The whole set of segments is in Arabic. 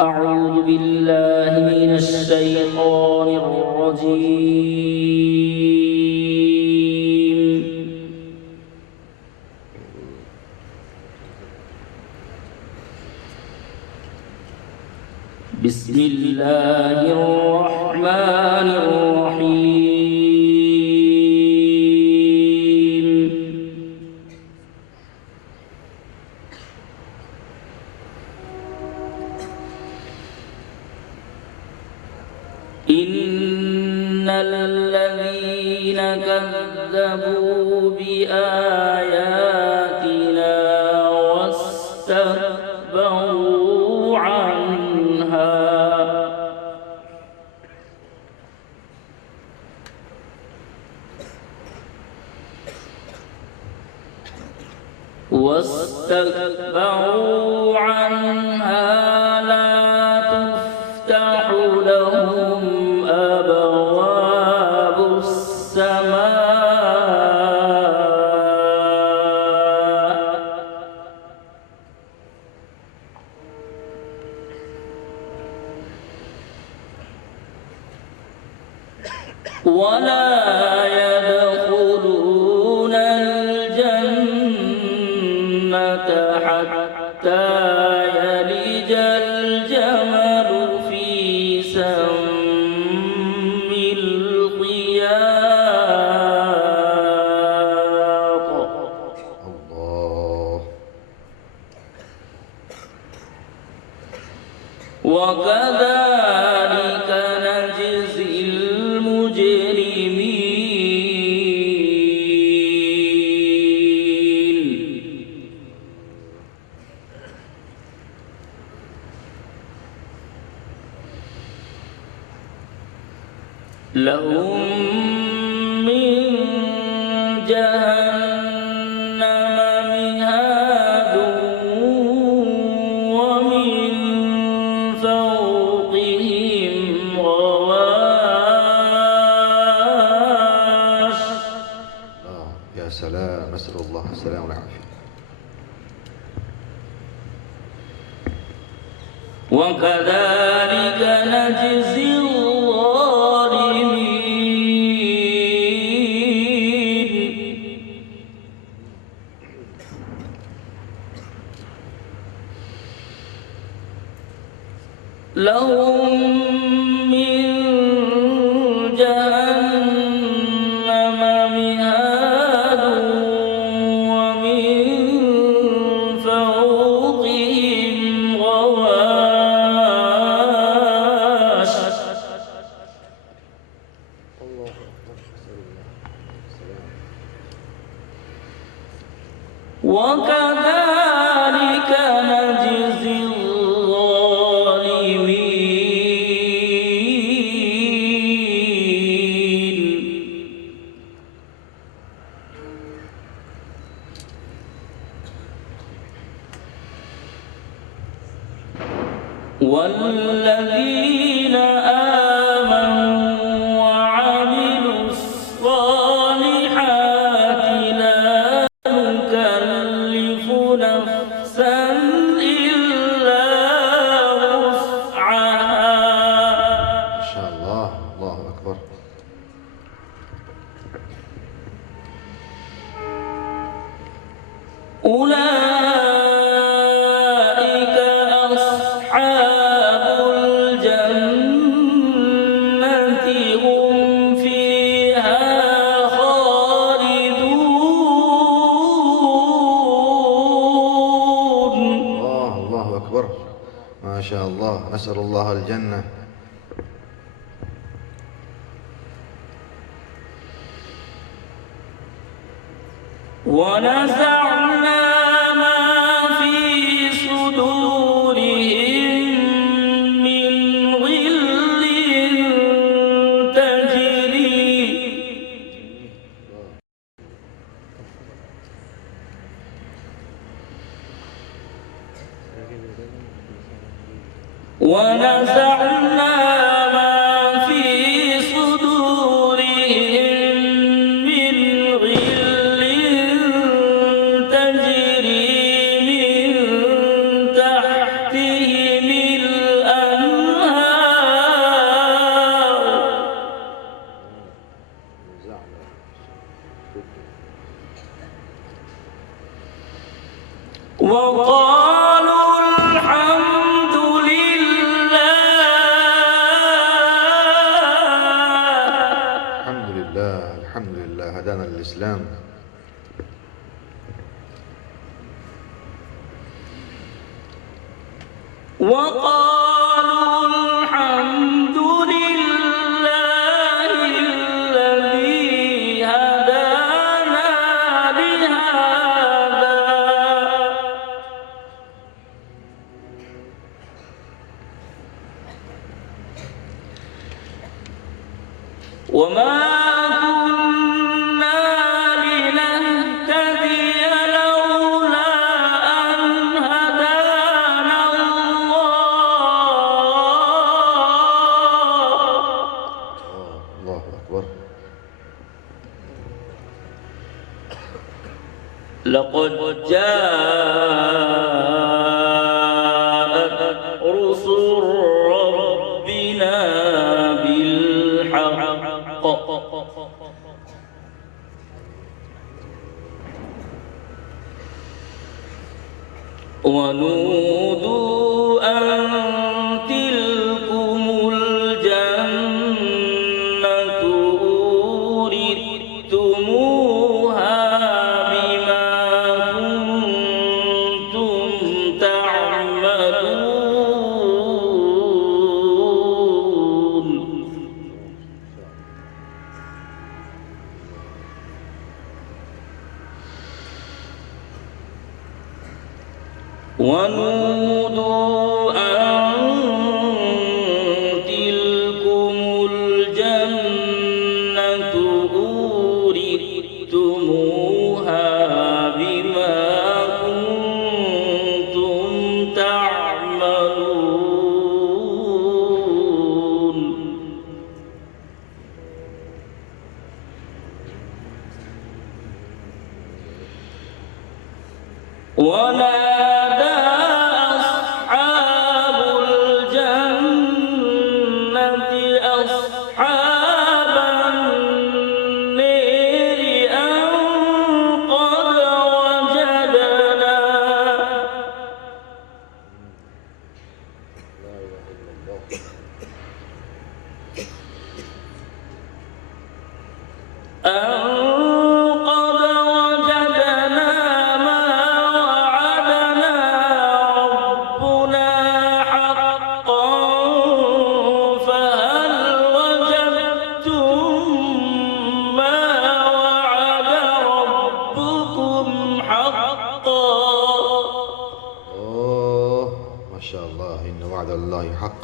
أعوذ بالله من الشيطان الرجيم. بسم الله الرحمن الرحيم. إن الذين كذبوا بآياتنا واستكبروا عنها لا تفتح لهم أبواب السماء ولا يدخلون الجنة حتى يلج الجمل في سم الخياط. الله. وكذلك نجزي المجرمين. لهم من جهنم مهاد ومن فوقهم غواش. يا سلام، نسأل الله السلامة والعافية. وكذلك نجزي الظالمين. لهم من جهنم مهاد ومن فوقهم غواش. وكذلك نجزي الظالمين. والذين آمنوا وعملوا الصالحات لا نكلف نفسا إلا وسعها. ما شاء الله، الله أكبر. أولئك أصحاب الجنة هم فيها خالدون. الله أكبر. ما شاء الله، نسأل الله الجنة. ونزعنا ما في صدورهم من غل تجري ونزعنا ما في صدورهم من غل تجري من تحتهم الإسلام. وقالوا الحمد لله الذي هدانا لهذا وما كنا لنهتدي لولا أن هدانا الله أكبر. لقد جاءت رسل ربنا بالحق ونودوا أن تلكم الجنة أورثتموها بما كنتم تعملون ونودوا أن تلكم الجنة أورثتموها بما كنتم تعملون ونادى أصحاب الجنة أصحاب النار أن قد وجدنا ما وعدنا ربنا حقا فهل وجدتم ما وعد ربكم حقا ما شاء الله، إن وعد الله حق.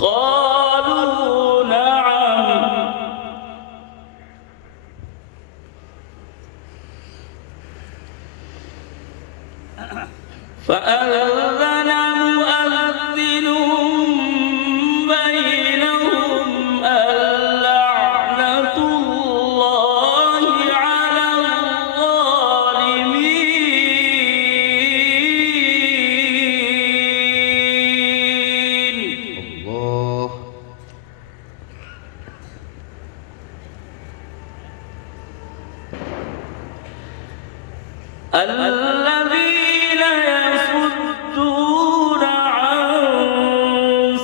قالوا نعم فأذن مؤذن بينهم اللعنة الله على الظالمين الله. الذين يصدون عن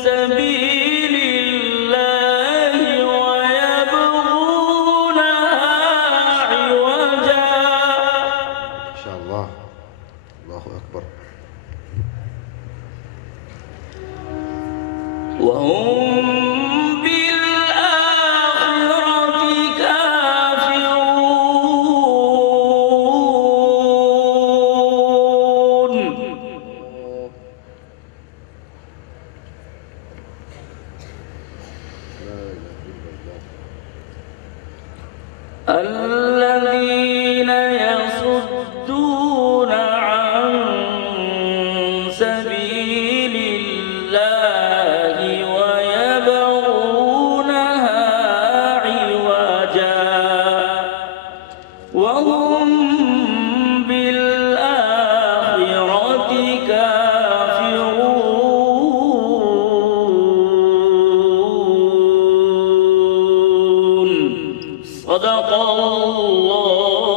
سبيل الله ويبغونها عوجا ما شاء الله، الله أكبر. وهم بالآخرة كافرون الذين يصدون عن سبيل الله ويبغونها عوجا وهم بالآخرة كافرون. صدق الله